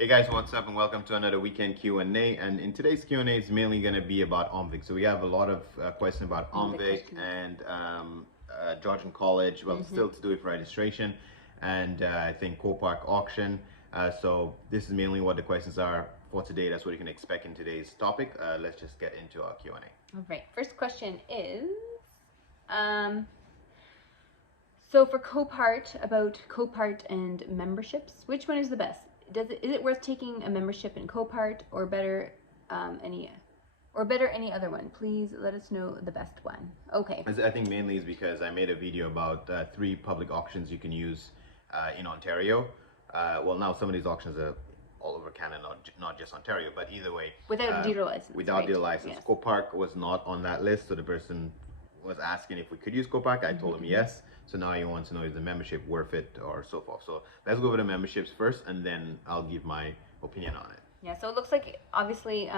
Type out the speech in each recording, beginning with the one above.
Hey guys, what's up and welcome to another weekend Q&A. And in today's Q&A is mainly going to be about OMVIC. So we have a lot of questions about OMVIC and Georgian College, well, still to do with registration, and I think Copart auction. So this is mainly what the questions are for today. That's what you can expect in today's topic. Let's just get into our Q&A. All right, first question is, so for Copart, about Copart and memberships, which one is the best? Is it worth taking a membership in Copart or better any other one? Please let us know the best one. Okay. I think mainly is because I made a video about 3 public auctions you can use in Ontario. Well, now some of these auctions are all over Canada, not just Ontario, but either way. Without dealer license. Without dealer license. Yes. Copart was not on that list, so the person was asking if we could use Copart. I told him yes. So now he wants to know, is the membership worth it or so forth. So let's go over the memberships first, and then I'll give my opinion on it. Yeah, so it looks like obviously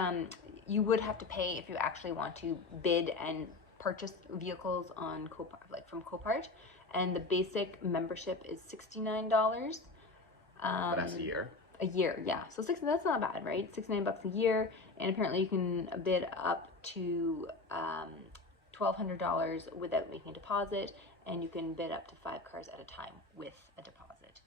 you would have to pay if you actually want to bid and purchase vehicles on Copart, like from Copart, and the basic membership is $69. But that's a year. A year, yeah. So that's not bad, right? $69 a year, and apparently you can bid up to $1,200 without making a deposit, and you can bid up to 5 cars at a time with a deposit.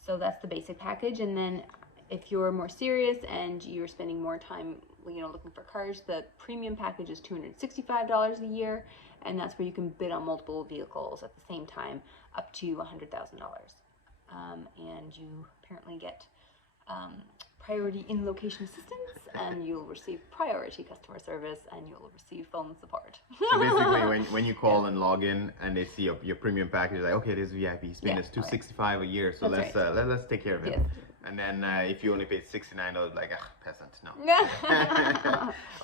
So that's the basic package. And then if you're more serious and you're spending more time, looking for cars, the premium package is $265 a year, and that's where you can bid on multiple vehicles at the same time, up to $100,000. And you apparently get priority in location assistance, and you'll receive priority customer service, and you'll receive phone support. So basically, when you call and log in and they see your premium package, like, okay, this VIP, he's paying us $265 a year, so let's take care of it. Yes. And then if you only paid $69, like, peasant, no.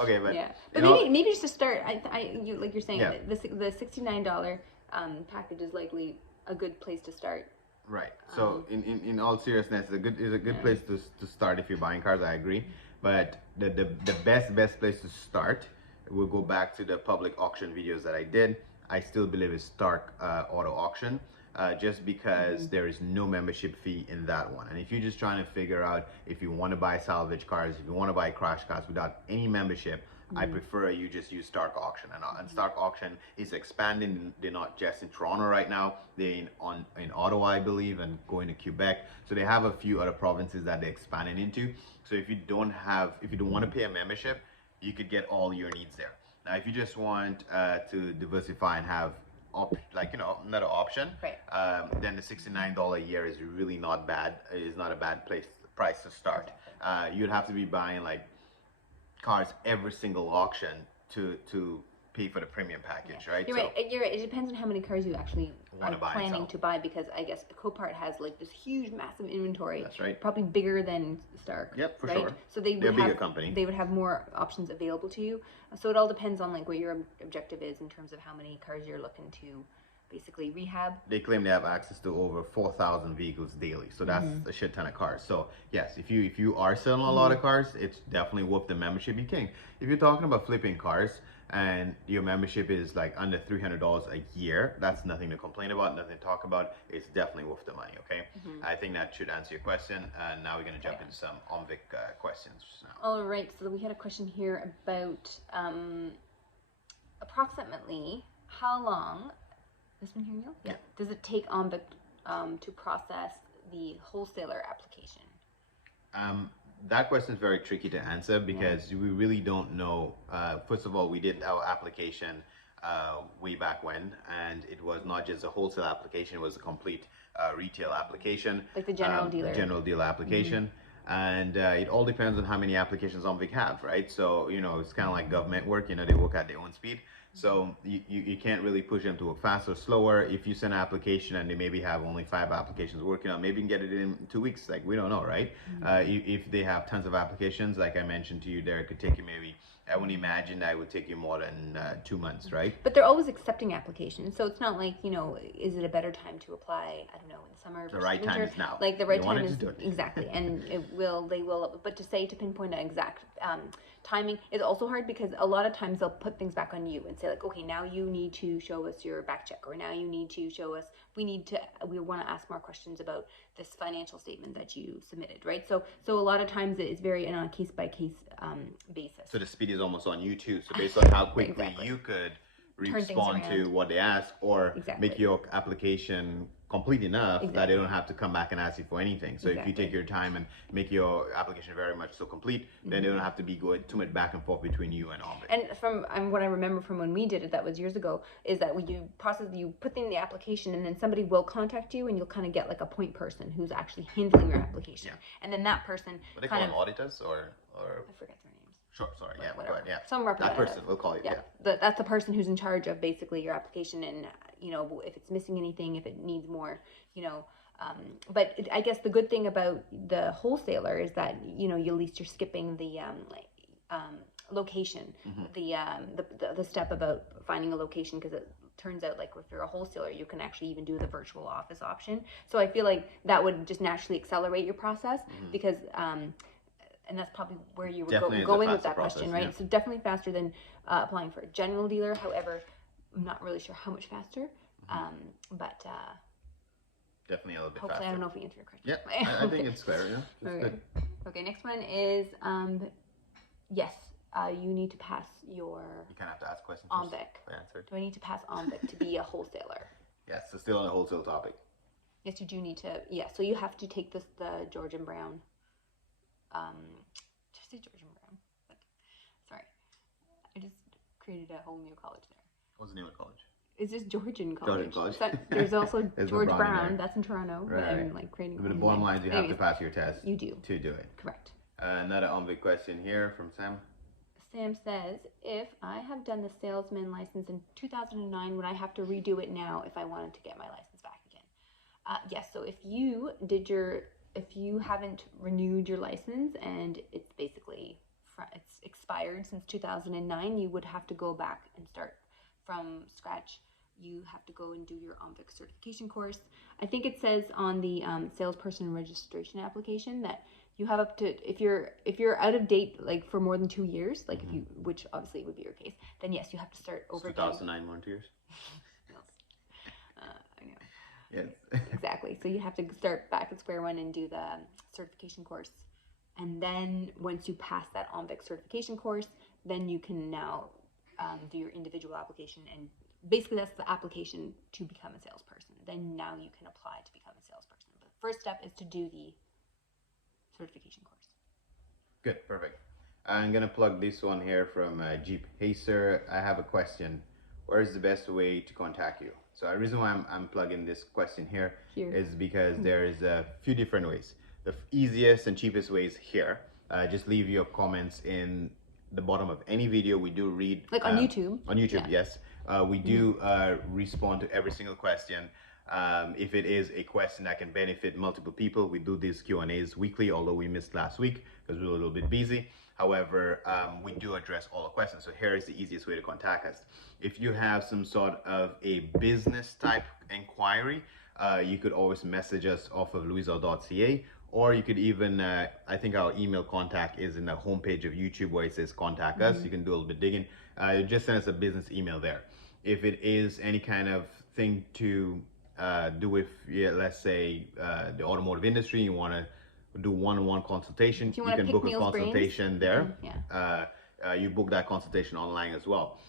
Okay, but yeah, but maybe just to start, like you're saying, the $69 package is likely a good place to start. Right. So in all seriousness, it's a good place to start if you're buying cars. I agree, but the best place to start, we'll go back to the public auction videos that I did. I still believe it's Stark Auto Auction, just because there is no membership fee in that one. And if you're just trying to figure out if you want to buy salvage cars, if you want to buy crash cars without any membership, I prefer you just use Stark Auction. And Stark Auction is expanding. They're not just in Toronto right now. They're in Ottawa, I believe, and going to Quebec. So they have a few other provinces that they're expanding into. So if you don't want to pay a membership, you could get all your needs there. Now, if you just want to diversify and have another option, right, then the $69 a year is really not bad. It is not a bad price to start. You'd have to be buying like cars every single auction to pay for the premium package, right? You're right. It depends on how many cars you actually are planning to buy, because I guess Copart has like this huge, massive inventory. That's right. Probably bigger than Stark. Yep, for right? sure. So they're a bigger company. They would have more options available to you. So it all depends on like what your objective is in terms of how many cars you're looking to basically rehab. They claim they have access to over 4,000 vehicles daily, so that's a shit ton of cars. So yes, if you are selling a lot of cars, it's definitely worth the membership. You can, if you're talking about flipping cars and your membership is like under $300 a year, that's nothing to complain about, nothing to talk about. It's definitely worth the money. Okay, I think that should answer your question. And now we're going to jump into some OMVIC questions now. All right, so we had a question here about approximately how long, this one here, Neil? Yeah. Does it take OMVIC to process the wholesaler application? That question is very tricky to answer because we really don't know. First of all, we did our application way back when, and it was not just a wholesale application, it was a complete retail application. Like the general dealer. General dealer application. And it all depends on how many applications OMVIC have, right? So, it's kind of like government work, they work at their own speed. So you can't really push them to work fast or slower. If you send an application and they maybe have only 5 applications working on, maybe you can get it in 2 weeks. Like, we don't know, right? If they have tons of applications, like I mentioned to you there, it could take you maybe, I wouldn't imagine that it would take you more than 2 months, right? But they're always accepting applications. So it's not like, is it a better time to apply, I don't know, in the summer? The right time is now. Like the right time is, exactly. And they will, but to pinpoint an exact timing is also hard, because a lot of times they'll put things back on you and say, say like, okay, now you need to show us your back check, or now you need to show us, we want to ask more questions about this financial statement that you submitted, right? So a lot of times it is very on a case by case basis. So the speed is almost on you too. So based on how quickly Exactly. you could Turn things respond to around. what they ask, or Exactly. make your application complete enough that Exactly. they don't have to come back and ask you for anything. So if you Exactly. take your time and make your application very much so complete, then they don't have to be going too much back and forth between you and OMVIC. And from what I remember from when we did it, that was years ago, is that when you put in the application, and then somebody will contact you, and you'll kind of get like a point person who's actually handling your application. Yeah. And then that person What they call them, auditors or I forget their names. Sure, sorry, yeah, Whatever. go ahead, yeah. Some That representative. person, we'll call it, Yeah, that's the person who's in charge of basically your application, and if it's missing anything, if it needs more, but I guess the good thing about the wholesaler is that at least you're skipping the location, the step about finding a location, because it turns out like if you're a wholesaler, you can actually even do the virtual office option. So I feel like that would just naturally accelerate your process, because and that's probably where you were going with that question, right? Yeah. So definitely faster than applying for a general dealer. However, I'm not really sure how much faster, but definitely a little bit hopefully faster. I don't know if we answered your question. Yeah, I think it's clear. Yeah, it's okay. good. Okay, next one is yes, you need to pass your. You kind of have to ask questions. OMVIC. Do I need to pass OMVIC to be a wholesaler? Yes, so still on the wholesale topic. Yes, you do need to. Yeah, so you have to take the George and Brown. Did I say George and Brown? Sorry, I just created a whole new college there. What's the name of the college? It's just Georgian College. Georgian College. There's also George Brown. In that's in Toronto. Right. I'm like creating. But the bottom line is you have to pass your test. You do. To do it. Correct. Another OMVIC question here from Sam. Sam says, if I have done the salesman license in 2009, would I have to redo it now if I wanted to get my license back again? Yes. So if you haven't renewed your license and it's basically it's expired since 2009, you would have to go back and start from scratch. You have to go and do your OMVIC certification course. I think it says on the salesperson registration application that you have up to, if you're out of date like for more than 2 years, like if you, which obviously would be your case, then yes, you have to start over. 2009 more than 2 years. I know. Yes. Exactly. So you have to start back at square one and do the certification course, and then once you pass that OMVIC certification course, then you can now do your individual application, and basically that's the application to become a salesperson. Then now you can apply to become a salesperson. But the first step is to do the certification course. Good, perfect. I'm gonna plug this one here from Jeep. Hey sir, I have a question. Where is the best way to contact you? So the reason why I'm plugging this question here is because there is a few different ways. The easiest and cheapest way is here. Just leave your comments in the bottom of any video. We do read, like on YouTube. On YouTube, yeah. Yes. We do respond to every single question. If it is a question that can benefit multiple people, we do these Q&As weekly, although we missed last week because we were a little bit busy. However, we do address all the questions. So here is the easiest way to contact us. If you have some sort of a business type inquiry, you could always message us off of louisor.ca, or you could even, I think our email contact is in the homepage of YouTube where it says contact us. You can do a little bit digging. Just send us a business email there. If it is any kind of thing to do with, let's say, the automotive industry, you want to do one-on-one consultation, you can book a consultation there. You book that consultation online as well.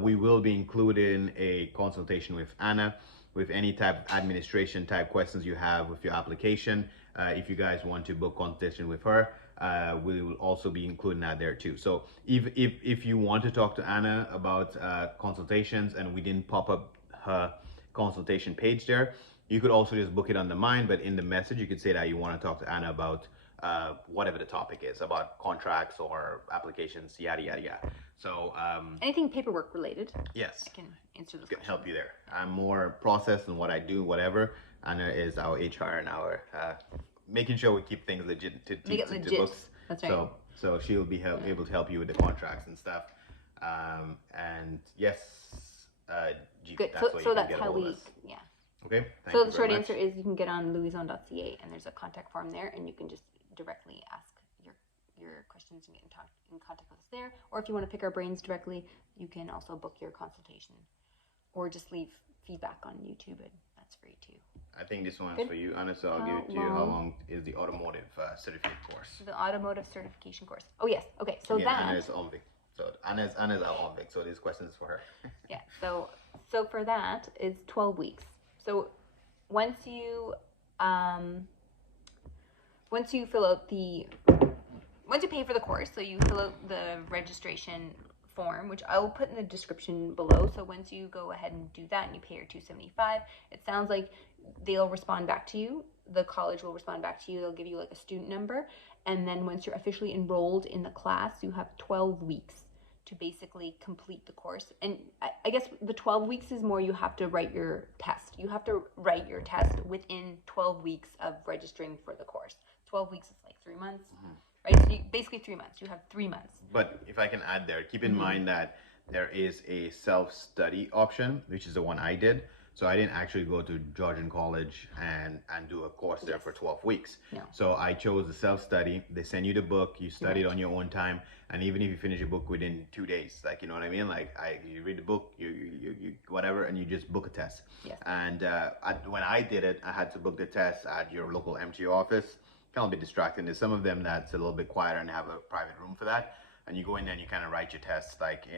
We will be including a consultation with Anna with any type of administration type questions you have with your application. If you guys want to book consultation with her, we will also be including that there too. So if you want to talk to Anna about consultations and we didn't pop up her consultation page there, you could also just book it on the mind, but in the message you could say that you want to talk to Anna about whatever the topic is, about contracts or applications, yada yada yada. So anything paperwork related, yes, I can answer those. Can help you there. I'm more process than what I do, whatever. Anna is our HR and our making sure we keep things legit to books. That's right. So she'll be able to help you with the contracts and stuff. And yes, good. So that's how we, yeah. Okay. So the short answer is you can get on louison.ca and there's a contact form there, and you can just directly ask your questions and get in contact with us there, Or if you want to pick our brains directly, you can also book your consultation or just leave feedback on YouTube, and that's free too. I think this one is Good. for you, Anna, so I'll give it to you. How long is the automotive certificate course? The Automotive Certification Course. Oh, yes. Okay, so Again, that... Anna is OMVIC. So Anna's our OMVIC, so these questions for her. Yeah, so for that, it's 12 weeks. So once you fill out once you pay for the course, so you fill out the registration form, which I will put in the description below. So once you go ahead and do that and you pay your $275, it sounds like they'll respond back to you. The college will respond back to you. They'll give you like a student number. And then once you're officially enrolled in the class, you have 12 weeks to basically complete the course. And I guess the 12 weeks is more you have to write your test. You have to write your test within 12 weeks of registering for the course. 12 weeks is like 3 months. Right, so basically 3 months. You have 3 months. But if I can add there, keep in mind that there is a self-study option, which is the one I did. So I didn't actually go to Georgian College and do a course there for 12 weeks. No. So I chose the self-study. They send you the book, you study it on your own time, and even if you finish a book within 2 days, like, you know what I mean? Like, you read the book, you whatever, and you just book a test. Yes. And when I did it, I had to book the test at your local MTO office. Kind of a bit distracting. There's some of them that's a little bit quieter and have a private room for that. And you go in there and you kind of write your tests like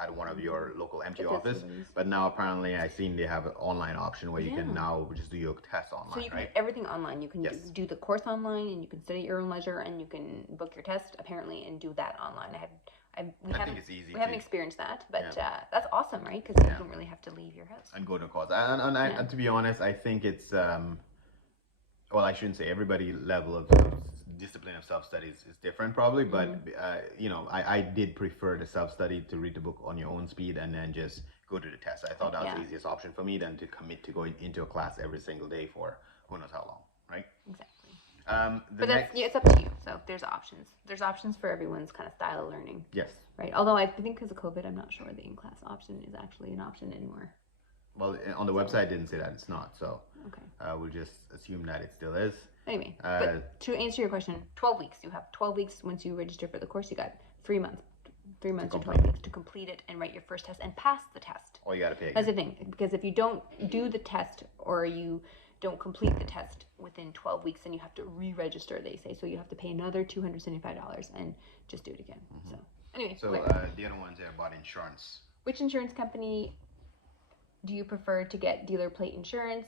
at one of your local MTO office. But now apparently I've seen they have an online option where you can now just do your test online, so you can right? do everything online. You can do the course online, and you can study at your own leisure, and you can book your test apparently and do that online. I think it's easy. We haven't experienced that, but that's awesome, right? Because you don't really have to leave your house and go to a course. And to be honest, I think it's well, I shouldn't say everybody level of discipline of self-study is different probably, but you know, I did prefer the self-study to read the book on your own speed and then just go to the test. I thought that was the easiest option for me than to commit to going into a class every single day for who knows how long, right? Exactly. But it's up to you. So there's options. There's options for everyone's kind of style of learning. Yes. Right. Although I think because of COVID, I'm not sure the in-class option is actually an option anymore. Well, on the website it didn't say that it's not, so okay. We'll just assume that it still is. Anyway, but to answer your question, 12 weeks. You have 12 weeks once you register for the course. You got 3 months. 3 months or 12 weeks to complete it and write your first test and pass the test. Oh, you got to pay again. That's the thing, because if you don't do the test or you don't complete the test within 12 weeks, then you have to re-register, they say. So you have to pay another $275 and just do it again. So anyway. So the other ones are about insurance. Which insurance company do you prefer to get dealer plate insurance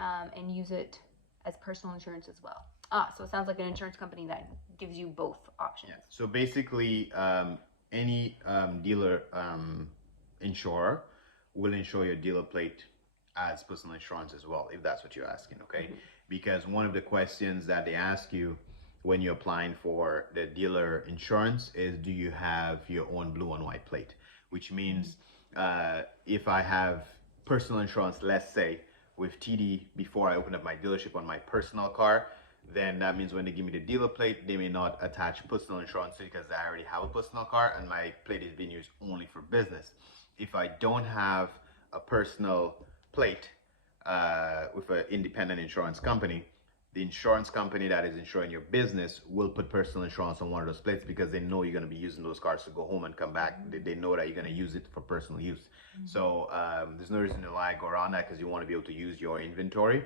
and use it as personal insurance as well? So it sounds like an insurance company that gives you both options. Yeah. So basically, any dealer insurer will insure your dealer plate as personal insurance as well, if that's what you're asking, okay? Because one of the questions that they ask you when you're applying for the dealer insurance is, do you have your own blue and white plate? Which means if I have personal insurance, let's say, with TD before I open up my dealership on my personal car, then that means when they give me the dealer plate, they may not attach personal insurance because I already have a personal car and my plate is being used only for business. If I don't have a personal plate with an independent insurance company, the insurance company that is insuring your business will put personal insurance on one of those plates because they know you're going to be using those cars to go home and come back. They know that you're going to use it for personal use. So there's no reason to lie go around that because you want to be able to use your inventory.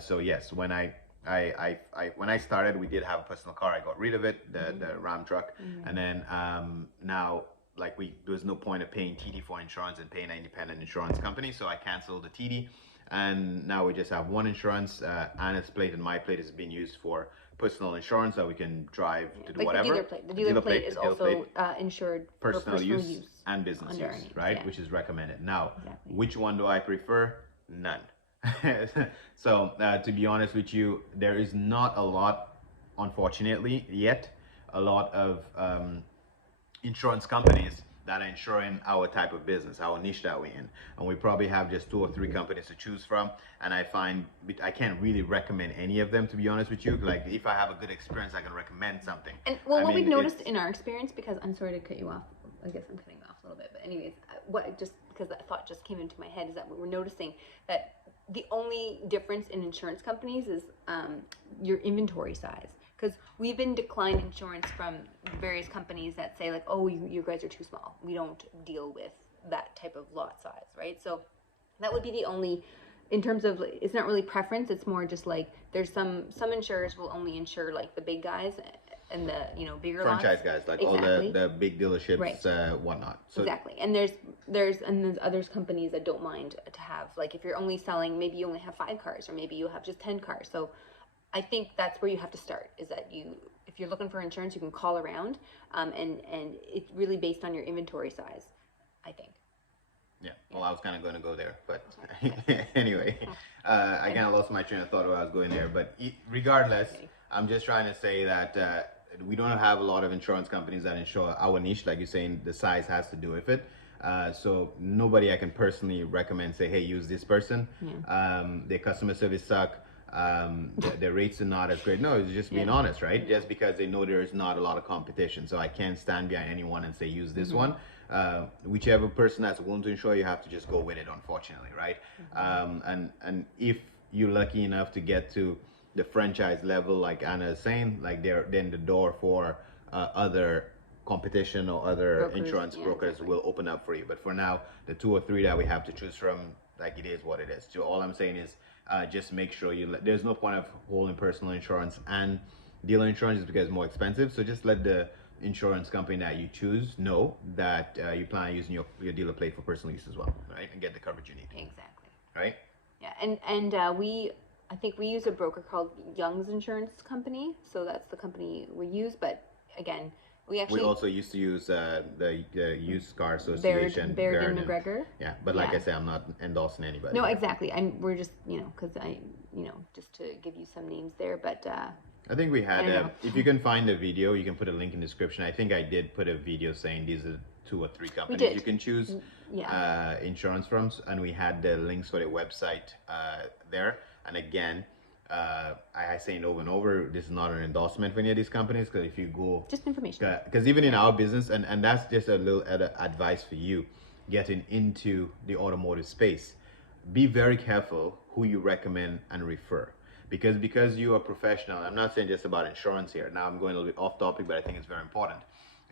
So yes, when I started, we did have a personal car. I got rid of it, the Ram truck, and then now like there was no point of paying TD for insurance and paying an independent insurance company, so I canceled the TD. And now we just have one insurance. Anna's plate and my plate is being used for personal insurance, so we can drive to do like whatever. The dealer plate is also insured personal for personal use and business use, names, right? Which is recommended. Now, which one do I prefer? None. So to be honest with you, there is not a lot, unfortunately, yet a lot of insurance companies that are insuring our type of business, our niche that we're in. And we probably have just 2 or 3 companies to choose from. And I find I can't really recommend any of them, to be honest with you. Like if I have a good experience, I can recommend something. And what we've noticed in our experience, because I'm sorry to cut you off, I guess I'm cutting off a little bit, but anyways, because that thought just came into my head, is that we're noticing that the only difference in insurance companies is your inventory size. Because we've been declined insurance from various companies that say like, oh, you guys are too small. We don't deal with that type of lot size, right? So that would be the only, in terms of, it's not really preference, it's more just like there's some insurers will only insure like the big guys and the, you know, bigger franchise lots. guys, like Exactly. all the big dealerships, Right. whatnot. So Exactly. And there's others companies that don't mind to have, like, if you're only selling, maybe you only have 5 cars, or maybe you have just 10 cars. So I think that's where you have to start, is that if you're looking for insurance, you can call around, and it's really based on your inventory size, I think. yeah, well, I was kind of going to go there, but anyway, I kind of lost my train of thought while I was going there. But regardless, I'm just trying to say that we don't have a lot of insurance companies that insure our niche. Like you're saying, the size has to do with it. So nobody I can personally recommend, say, hey, use this person. Their customer service suck. Their rates are not as great. No, it's just being honest, right? Just because they know there is not a lot of competition. So I can't stand behind anyone and say, use this one. Whichever person that's willing to insure, you have to just go with it, unfortunately, right? And if you're lucky enough to get to the franchise level, like Anna is saying, like then the door for other competition or other insurance brokers will open up for you. But for now, the 2 or 3 that we have to choose from, like, it is what it is. So all I'm saying is just make sure there's no point of holding personal insurance and dealer insurance just because it's more expensive. So just let the insurance company that you choose know that you plan on using your dealer plate for personal use as well, right? And get the coverage you need. Exactly. Right? Yeah, and I think we use a broker called Young's Insurance Company, so that's the company we use. But again, we also used to use the Used Car Association, Baird and McGregor. Yeah, but like I say, I'm not endorsing anybody. No, exactly. We're just, because just to give you some names there, but I think we had, if you can find the video, you can put a link in the description. I think I did put a video saying these are 2 or 3 companies you can choose insurance from, and we had the links for the website there. And again, I say it over and over, this is not an endorsement for any of these companies, because if you go... Just information. Because even in our business, and that's just a little advice for you, getting into the automotive space, be very careful who you recommend and refer. Because you are professional, I'm not saying just about insurance here. Now I'm going a little bit off topic, but I think it's very important.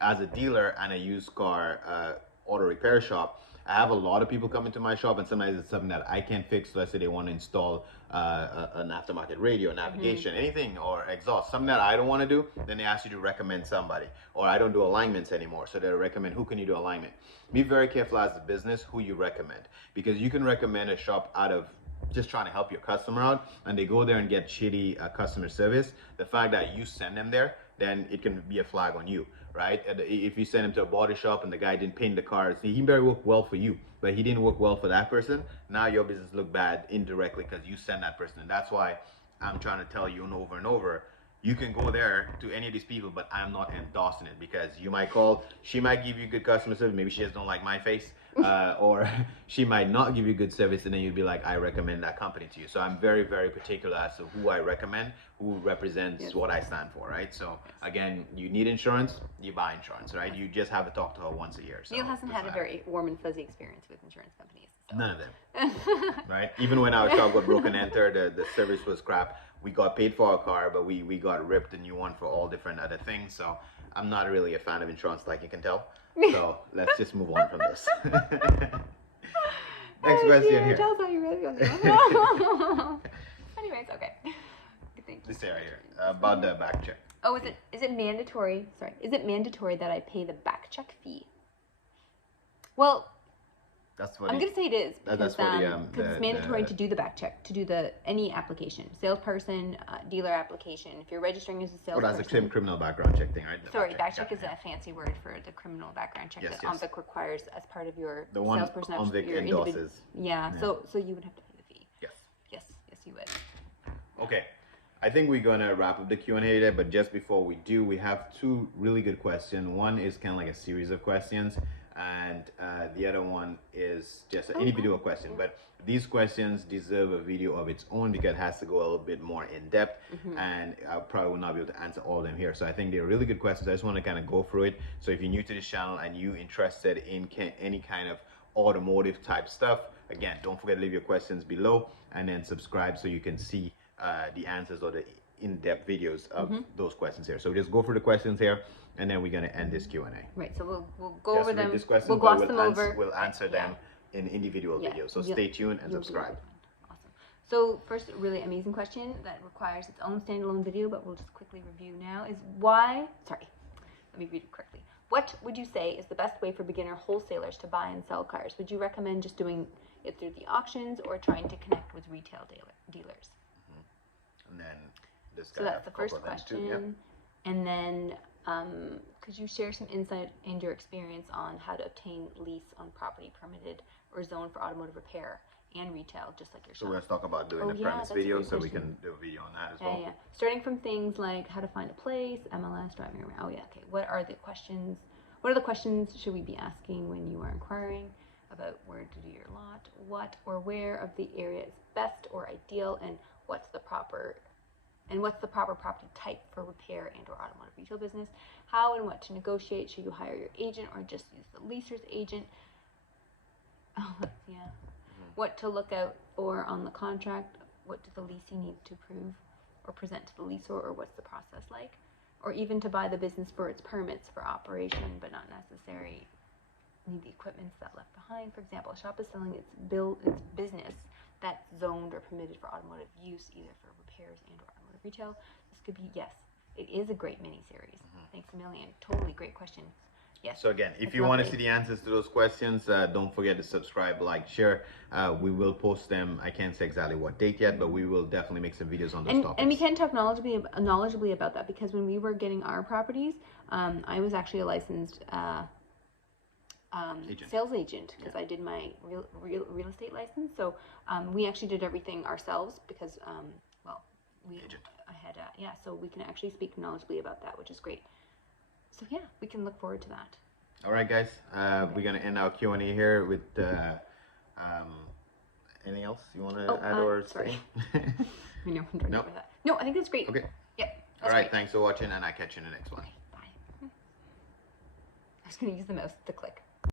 As a dealer and a used car auto repair shop, I have a lot of people coming to my shop, and sometimes it's something that I can't fix. So let's say they want to install an aftermarket radio, navigation, anything, or exhaust, something that I don't want to do. Then they ask you to recommend somebody. Or I don't do alignments anymore, so they recommend who can you do alignment. Be very careful as a business who you recommend, because you can recommend a shop out of just trying to help your customer out, and they go there and get shitty customer service. The fact that you send them there, then it can be a flag on you, right? If you send him to a body shop and the guy didn't paint the car, he better work well for you, but he didn't work well for that person. Now your business look bad indirectly because you send that person. And that's why I'm trying to tell you over and over, you can go there to any of these people, but I'm not endorsing it, because you might call, she might give you good customer service, maybe she just don't like my face, or she might not give you good service, and then you'd be like, I recommend that company to you. So I'm very, very particular as to who I recommend, who represents what I stand for, right? So again, you need insurance, you buy insurance, right? You just have to talk to her once a year. So Neil hasn't had a very warm and fuzzy experience with insurance companies. So. None of them, right? Even when our shop got broken enter, the service was crap. We got paid for our car, but we got ripped a new one for all different other things. So I'm not really a fan of insurance, like you can tell. So let's just move on from this. Next question here. Tell us how you really feel. Anyways, okay. Thank you. This area here about the BackCheck. Oh, is it mandatory? Sorry, is it mandatory that I pay the BackCheck fee? Well, that's what I'm gonna say it is, because it's mandatory to do the BackCheck, to do any application, salesperson, dealer application. If you're registering as a salesperson. Oh, that's the criminal background check thing, right? Sorry, BackCheck is a fancy word for the criminal background check that OMVIC requires as part of your salesperson. OMVIC endorses. Yeah, so you would have to pay the fee. Yes, you would. Okay. I think we're gonna wrap up the Q&A there, but just before we do, we have 2 really good questions. One is kind of like a series of questions, and the other one is just an individual question. But these questions deserve a video of its own, because it has to go a little bit more in depth, and I probably will not be able to answer all of them here. So I think they're really good questions. I just want to kind of go through it. So if you're new to this channel and you're interested in any kind of automotive type stuff, again, don't forget to leave your questions below, and then subscribe so you can see the answers or the in-depth videos of those questions here. So just go through the questions here, and then we're going to end this Q&A. Right, so we'll go over them, Questions, we'll gloss them over. We'll answer them in individual videos. So stay tuned and subscribe. Awesome. So first, really amazing question that requires its own standalone video, but we'll just quickly review now is why, sorry, let me read it correctly. What would you say is the best way for beginner wholesalers to buy and sell cars? Would you recommend just doing it through the auctions or trying to connect with retail dealers? And then this guy. So that's the first question. And then could you share some insight into your experience on how to obtain lease on property permitted or zoned for automotive repair and retail, just like your So shop? let's talk about doing the premise video, so we can do a video on that as well. Yeah. Starting from things like how to find a place, MLS, driving around. Oh yeah, okay. What are the questions should we be asking when you are inquiring about where to do your lot? What or where of the area is best or ideal, and what's the proper property type for repair and or automotive retail business? How and what to negotiate? Should you hire your agent or just use the leaser's agent? Oh, yeah. What to look out for on the contract? What do the leasing need to prove or present to the leaser, or what's the process like? Or even to buy the business for its permits for operation, but not necessary need the equipment that left behind. For example, a shop is selling its business that's zoned or permitted for automotive use, either for repairs and or automotive retail. This could be, yes, it is a great mini-series. Thanks a million. Totally great question. Yes. So again, if you want to see the answers to those questions, don't forget to subscribe, like, share. We will post them. I can't say exactly what date yet, but we will definitely make some videos on those topics. And we can talk knowledgeably about that, because when we were getting our properties, I was actually a licensed sales agent, because I did my real estate license. So we actually did everything ourselves because, so we can actually speak knowledgeably about that, which is great. So yeah, we can look forward to that. All right, guys. We're gonna end our Q&A here with anything else you want to add or sorry. say? I know I'm trying to that. No, I think that's great. Okay. Yep. All right. Thanks for watching, and I'll catch you in the next one. Bye. I was gonna use the mouse to click.